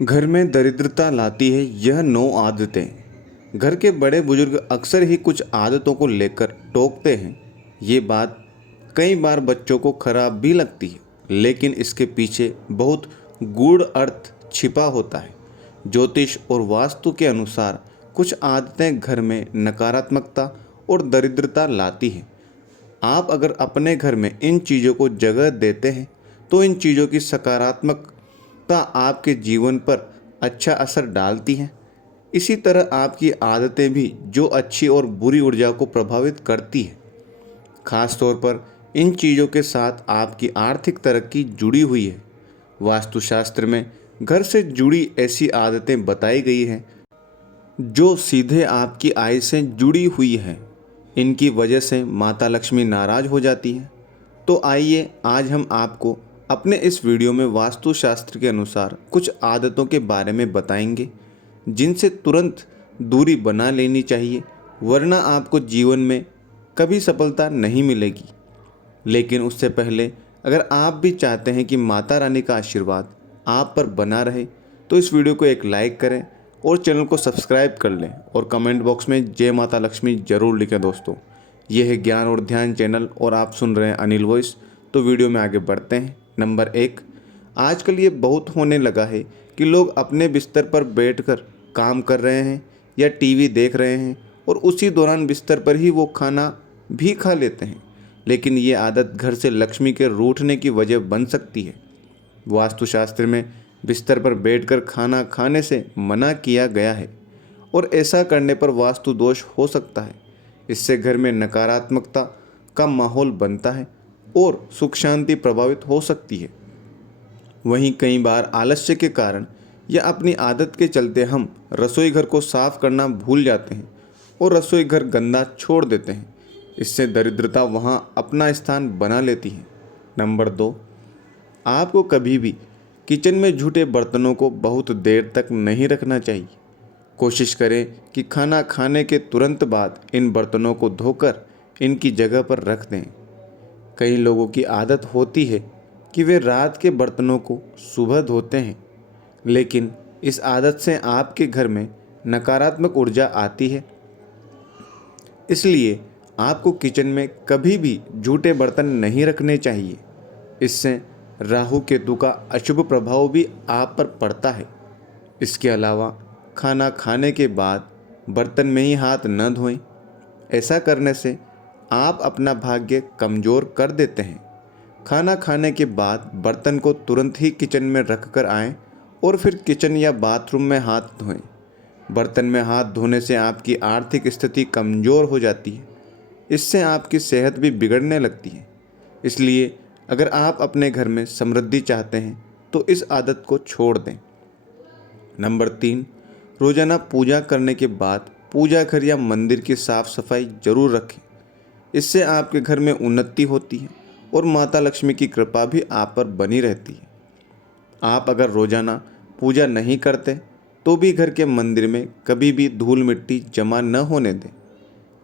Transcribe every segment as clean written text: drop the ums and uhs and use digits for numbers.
घर में दरिद्रता लाती है यह 9 आदतें। घर के बड़े बुजुर्ग अक्सर ही कुछ आदतों को लेकर टोकते हैं। ये बात कई बार बच्चों को खराब भी लगती है, लेकिन इसके पीछे बहुत गूढ़ अर्थ छिपा होता है। ज्योतिष और वास्तु के अनुसार कुछ आदतें घर में नकारात्मकता और दरिद्रता लाती हैं। आप अगर अपने घर में इन चीज़ों को जगह देते हैं तो इन चीज़ों की सकारात्मकता आपके जीवन पर अच्छा असर डालती हैं। इसी तरह आपकी आदतें भी जो अच्छी और बुरी ऊर्जा को प्रभावित करती है। खास तौर पर इन चीज़ों के साथ आपकी आर्थिक तरक्की जुड़ी हुई है। वास्तुशास्त्र में घर से जुड़ी ऐसी आदतें बताई गई हैं जो सीधे आपकी आय से जुड़ी हुई है। इनकी वजह से माता लक्ष्मी नाराज हो जाती है। तो आइए आज हम आपको अपने इस वीडियो में वास्तुशास्त्र के अनुसार कुछ आदतों के बारे में बताएंगे जिनसे तुरंत दूरी बना लेनी चाहिए, वरना आपको जीवन में कभी सफलता नहीं मिलेगी। लेकिन उससे पहले अगर आप भी चाहते हैं कि माता रानी का आशीर्वाद आप पर बना रहे तो इस वीडियो को एक लाइक करें और चैनल को सब्सक्राइब कर लें और कमेंट बॉक्स में जय माता लक्ष्मी ज़रूर लिखें। दोस्तों, यह है ज्ञान और ध्यान चैनल और आप सुन रहे हैं अनिल वॉइस। तो वीडियो में आगे बढ़ते हैं। नंबर 1, आजकल ये बहुत होने लगा है कि लोग अपने बिस्तर पर बैठकर काम कर रहे हैं या टीवी देख रहे हैं और उसी दौरान बिस्तर पर ही वो खाना भी खा लेते हैं। लेकिन ये आदत घर से लक्ष्मी के रूठने की वजह बन सकती है। वास्तुशास्त्र में बिस्तर पर बैठकर खाना खाने से मना किया गया है और ऐसा करने पर वास्तु दोष हो सकता है। इससे घर में नकारात्मकता का माहौल बनता है और सुख शांति प्रभावित हो सकती है। वहीं कई बार आलस्य के कारण या अपनी आदत के चलते हम रसोई घर को साफ करना भूल जाते हैं और रसोई घर गंदा छोड़ देते हैं। इससे दरिद्रता वहां अपना स्थान बना लेती है। नंबर 2, आपको कभी भी किचन में झूठे बर्तनों को बहुत देर तक नहीं रखना चाहिए। कोशिश करें कि खाना खाने के तुरंत बाद इन बर्तनों को धोकर इनकी जगह पर रख दें। कई लोगों की आदत होती है कि वे रात के बर्तनों को सुबह धोते हैं, लेकिन इस आदत से आपके घर में नकारात्मक ऊर्जा आती है। इसलिए आपको किचन में कभी भी झूठे बर्तन नहीं रखने चाहिए। इससे राहु केतु का अशुभ प्रभाव भी आप पर पड़ता है। इसके अलावा खाना खाने के बाद बर्तन में ही हाथ न धोएं। ऐसा करने से आप अपना भाग्य कमज़ोर कर देते हैं। खाना खाने के बाद बर्तन को तुरंत ही किचन में रख कर आएँ और फिर किचन या बाथरूम में हाथ धोएं। बर्तन में हाथ धोने से आपकी आर्थिक स्थिति कमज़ोर हो जाती है। इससे आपकी सेहत भी बिगड़ने लगती है। इसलिए अगर आप अपने घर में समृद्धि चाहते हैं तो इस आदत को छोड़ दें। नंबर 3, रोज़ाना पूजा करने के बाद पूजा घर या मंदिर की साफ सफाई जरूर रखें। इससे आपके घर में उन्नति होती है और माता लक्ष्मी की कृपा भी आप पर बनी रहती है। आप अगर रोज़ाना पूजा नहीं करते तो भी घर के मंदिर में कभी भी धूल मिट्टी जमा न होने दें।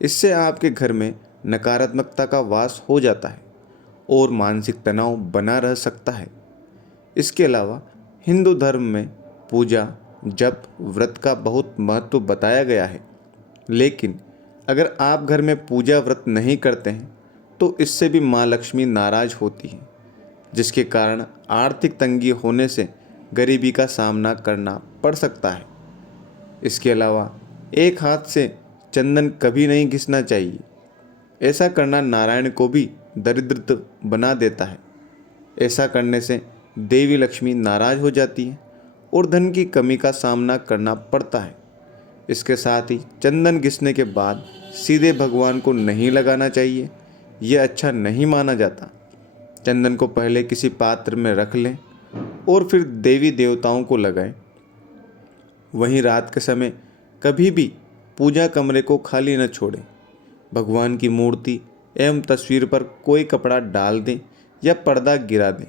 इससे आपके घर में नकारात्मकता का वास हो जाता है और मानसिक तनाव बना रह सकता है। इसके अलावा हिंदू धर्म में पूजा, जप, व्रत का बहुत महत्व बताया गया है। लेकिन अगर आप घर में पूजा व्रत नहीं करते हैं तो इससे भी माँ लक्ष्मी नाराज होती है, जिसके कारण आर्थिक तंगी होने से गरीबी का सामना करना पड़ सकता है। इसके अलावा एक हाथ से चंदन कभी नहीं घिसना चाहिए। ऐसा करना नारायण को भी दरिद्र बना देता है। ऐसा करने से देवी लक्ष्मी नाराज हो जाती है और धन की कमी का सामना करना पड़ता है। इसके साथ ही चंदन घिसने के बाद सीधे भगवान को नहीं लगाना चाहिए। यह अच्छा नहीं माना जाता। चंदन को पहले किसी पात्र में रख लें और फिर देवी देवताओं को लगाएं। वहीं रात के समय कभी भी पूजा कमरे को खाली न छोड़ें। भगवान की मूर्ति एवं तस्वीर पर कोई कपड़ा डाल दें या पर्दा गिरा दें।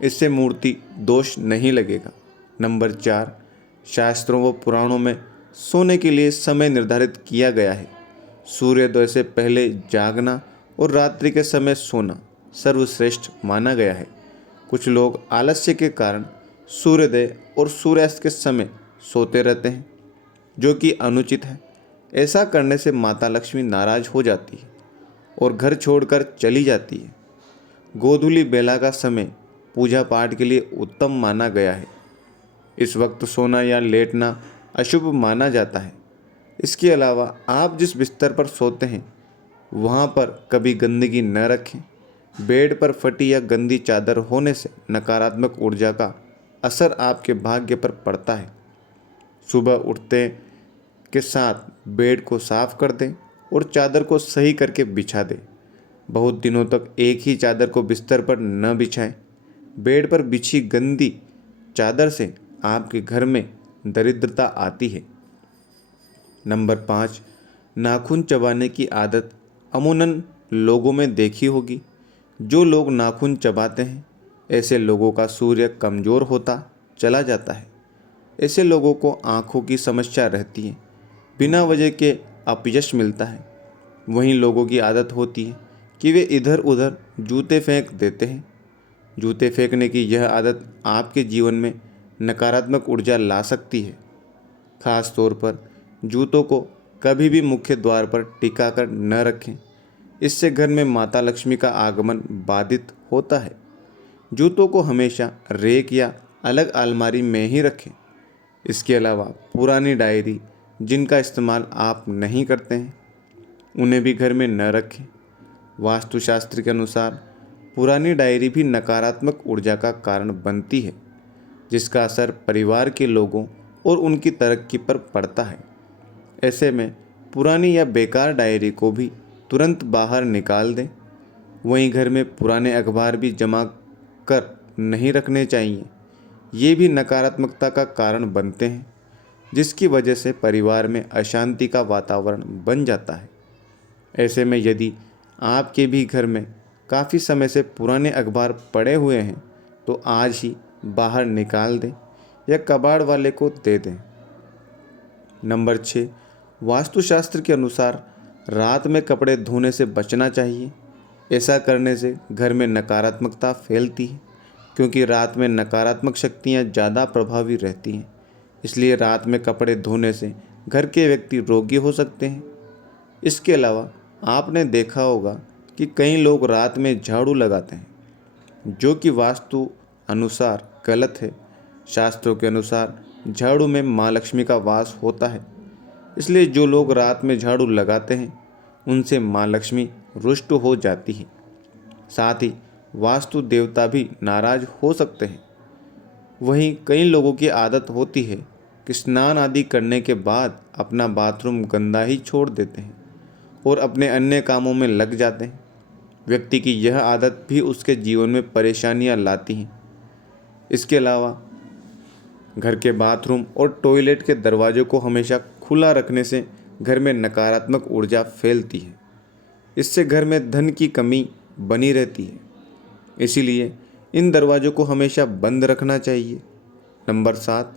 इससे मूर्ति दोष नहीं लगेगा। नंबर 4, शास्त्रों व पुराणों में सोने के लिए समय निर्धारित किया गया है। सूर्योदय से पहले जागना और रात्रि के समय सोना सर्वश्रेष्ठ माना गया है। कुछ लोग आलस्य के कारण सूर्योदय और सूर्यास्त के समय सोते रहते हैं, जो कि अनुचित है। ऐसा करने से माता लक्ष्मी नाराज हो जाती है और घर छोड़कर चली जाती है। गोधूली बेला का समय पूजा पाठ के लिए उत्तम माना गया है। इस वक्त सोना या लेटना अशुभ माना जाता है। इसके अलावा आप जिस बिस्तर पर सोते हैं वहाँ पर कभी गंदगी न रखें। बेड पर फटी या गंदी चादर होने से नकारात्मक ऊर्जा का असर आपके भाग्य पर पड़ता है। सुबह उठते के साथ बेड को साफ कर दें और चादर को सही करके बिछा दें। बहुत दिनों तक एक ही चादर को बिस्तर पर न बिछाएं। बेड पर बिछी गंदी चादर से आपके घर में दरिद्रता आती है। नंबर 5, नाखून चबाने की आदत अमूमन लोगों में देखी होगी। जो लोग नाखून चबाते हैं, ऐसे लोगों का सूर्य कमज़ोर होता चला जाता है। ऐसे लोगों को आँखों की समस्या रहती है, बिना वजह के अपयश मिलता है। वहीं लोगों की आदत होती है कि वे इधर उधर जूते फेंक देते हैं। जूते फेंकने की यह आदत आपके जीवन में नकारात्मक ऊर्जा ला सकती है। खास तौर पर जूतों को कभी भी मुख्य द्वार पर टिका कर न रखें। इससे घर में माता लक्ष्मी का आगमन बाधित होता है। जूतों को हमेशा रेक या अलग अलमारी में ही रखें। इसके अलावा पुरानी डायरी जिनका इस्तेमाल आप नहीं करते हैं, उन्हें भी घर में न रखें। वास्तुशास्त्र के अनुसार पुरानी डायरी भी नकारात्मक ऊर्जा का कारण बनती है, जिसका असर परिवार के लोगों और उनकी तरक्की पर पड़ता है। ऐसे में पुरानी या बेकार डायरी को भी तुरंत बाहर निकाल दें। वहीं घर में पुराने अखबार भी जमा कर नहीं रखने चाहिए। ये भी नकारात्मकता का कारण बनते हैं, जिसकी वजह से परिवार में अशांति का वातावरण बन जाता है। ऐसे में यदि आपके भी घर में काफ़ी समय से पुराने अखबार पड़े हुए हैं, तो आज ही बाहर निकाल दें या कबाड़ वाले को दे दें। नंबर 6, वास्तुशास्त्र के अनुसार रात में कपड़े धोने से बचना चाहिए। ऐसा करने से घर में नकारात्मकता फैलती है, क्योंकि रात में नकारात्मक शक्तियाँ ज़्यादा प्रभावी रहती हैं। इसलिए रात में कपड़े धोने से घर के व्यक्ति रोगी हो सकते हैं। इसके अलावा आपने देखा होगा कि कई लोग रात में झाड़ू लगाते हैं, जो कि वास्तु अनुसार गलत है। शास्त्रों के अनुसार झाड़ू में माँ लक्ष्मी का वास होता है। इसलिए जो लोग रात में झाड़ू लगाते हैं, उनसे माँ लक्ष्मी रुष्ट हो जाती है। साथ ही वास्तु देवता भी नाराज हो सकते हैं। वहीं कई लोगों की आदत होती है कि स्नान आदि करने के बाद अपना बाथरूम गंदा ही छोड़ देते हैं और अपने अन्य कामों में लग जाते हैं। व्यक्ति की यह आदत भी उसके जीवन में परेशानियां लाती हैं। इसके अलावा घर के बाथरूम और टॉयलेट के दरवाज़ों को हमेशा खुला रखने से घर में नकारात्मक ऊर्जा फैलती है। इससे घर में धन की कमी बनी रहती है। इसीलिए इन दरवाज़ों को हमेशा बंद रखना चाहिए। नंबर 7,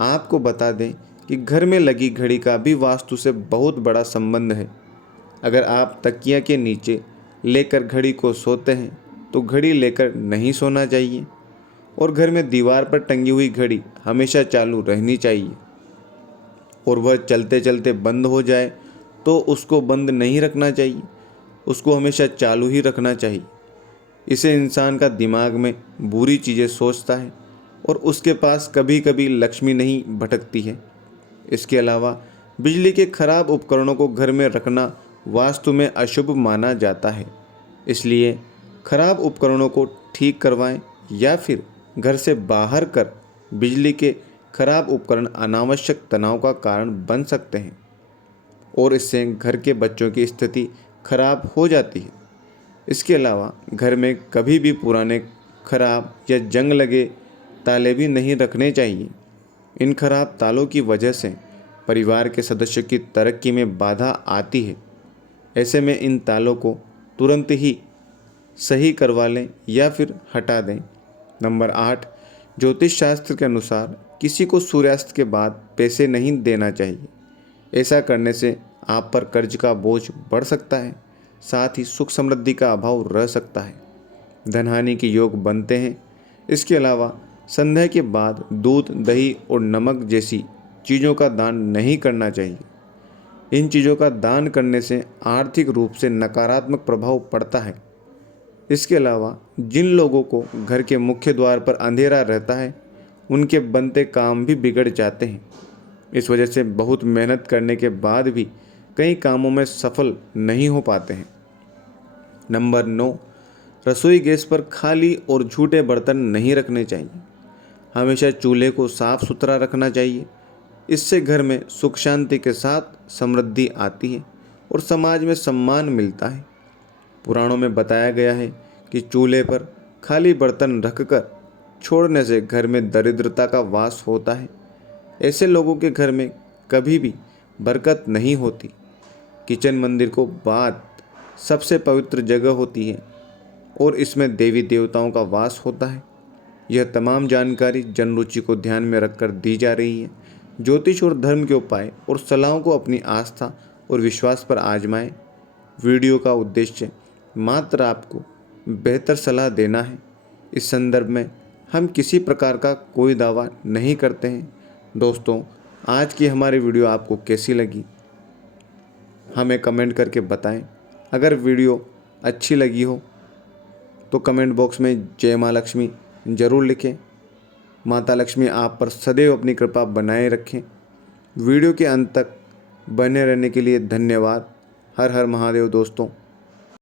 आपको बता दें कि घर में लगी घड़ी का भी वास्तु से बहुत बड़ा संबंध है। अगर आप तकिया के नीचे लेकर घड़ी को सोते हैं, तो घड़ी लेकर नहीं सोना चाहिए। और घर में दीवार पर टंगी हुई घड़ी हमेशा चालू रहनी चाहिए, और वह चलते चलते बंद हो जाए तो उसको बंद नहीं रखना चाहिए, उसको हमेशा चालू ही रखना चाहिए। इसे इंसान का दिमाग में बुरी चीज़ें सोचता है और उसके पास कभी कभी लक्ष्मी नहीं भटकती है। इसके अलावा बिजली के खराब उपकरणों को घर में रखना वास्तु में अशुभ माना जाता है। इसलिए खराब उपकरणों को ठीक करवाएं या फिर घर से बाहर कर। बिजली के खराब उपकरण अनावश्यक तनाव का कारण बन सकते हैं और इससे घर के बच्चों की स्थिति खराब हो जाती है। इसके अलावा घर में कभी भी पुराने, खराब या जंग लगे ताले भी नहीं रखने चाहिए। इन खराब तालों की वजह से परिवार के सदस्यों की तरक्की में बाधा आती है। ऐसे में इन तालों को तुरंत ही सही करवा लें या फिर हटा दें। नंबर 8, ज्योतिष शास्त्र के अनुसार किसी को सूर्यास्त के बाद पैसे नहीं देना चाहिए। ऐसा करने से आप पर कर्ज का बोझ बढ़ सकता है, साथ ही सुख समृद्धि का अभाव रह सकता है। धनहानि के योग बनते हैं। इसके अलावा संध्या के बाद दूध, दही और नमक जैसी चीज़ों का दान नहीं करना चाहिए। इन चीज़ों का दान करने से आर्थिक रूप से नकारात्मक प्रभाव पड़ता है। इसके अलावा जिन लोगों को घर के मुख्य द्वार पर अंधेरा रहता है, उनके बनते काम भी बिगड़ जाते हैं। इस वजह से बहुत मेहनत करने के बाद भी कई कामों में सफल नहीं हो पाते हैं। नंबर 9, रसोई गैस पर खाली और झूठे बर्तन नहीं रखने चाहिए। हमेशा चूल्हे को साफ सुथरा रखना चाहिए। इससे घर में सुख शांति के साथ समृद्धि आती है और समाज में सम्मान मिलता है। पुराणों में बताया गया है कि चूल्हे पर खाली बर्तन रखकर छोड़ने से घर में दरिद्रता का वास होता है। ऐसे लोगों के घर में कभी भी बरकत नहीं होती। किचन मंदिर को बाद सबसे पवित्र जगह होती है और इसमें देवी देवताओं का वास होता है। यह तमाम जानकारी जन रुचि को ध्यान में रखकर दी जा रही है। ज्योतिष और धर्म के उपाय और सलाहों को अपनी आस्था और विश्वास पर आजमाएं। वीडियो का उद्देश्य मात्र आपको बेहतर सलाह देना है। इस संदर्भ में हम किसी प्रकार का कोई दावा नहीं करते हैं। दोस्तों, आज की हमारी वीडियो आपको कैसी लगी हमें कमेंट करके बताएं। अगर वीडियो अच्छी लगी हो तो कमेंट बॉक्स में जय माँ लक्ष्मी ज़रूर लिखें। माता लक्ष्मी आप पर सदैव अपनी कृपा बनाए रखें। वीडियो के अंत तक बने रहने के लिए धन्यवाद। हर हर महादेव दोस्तों।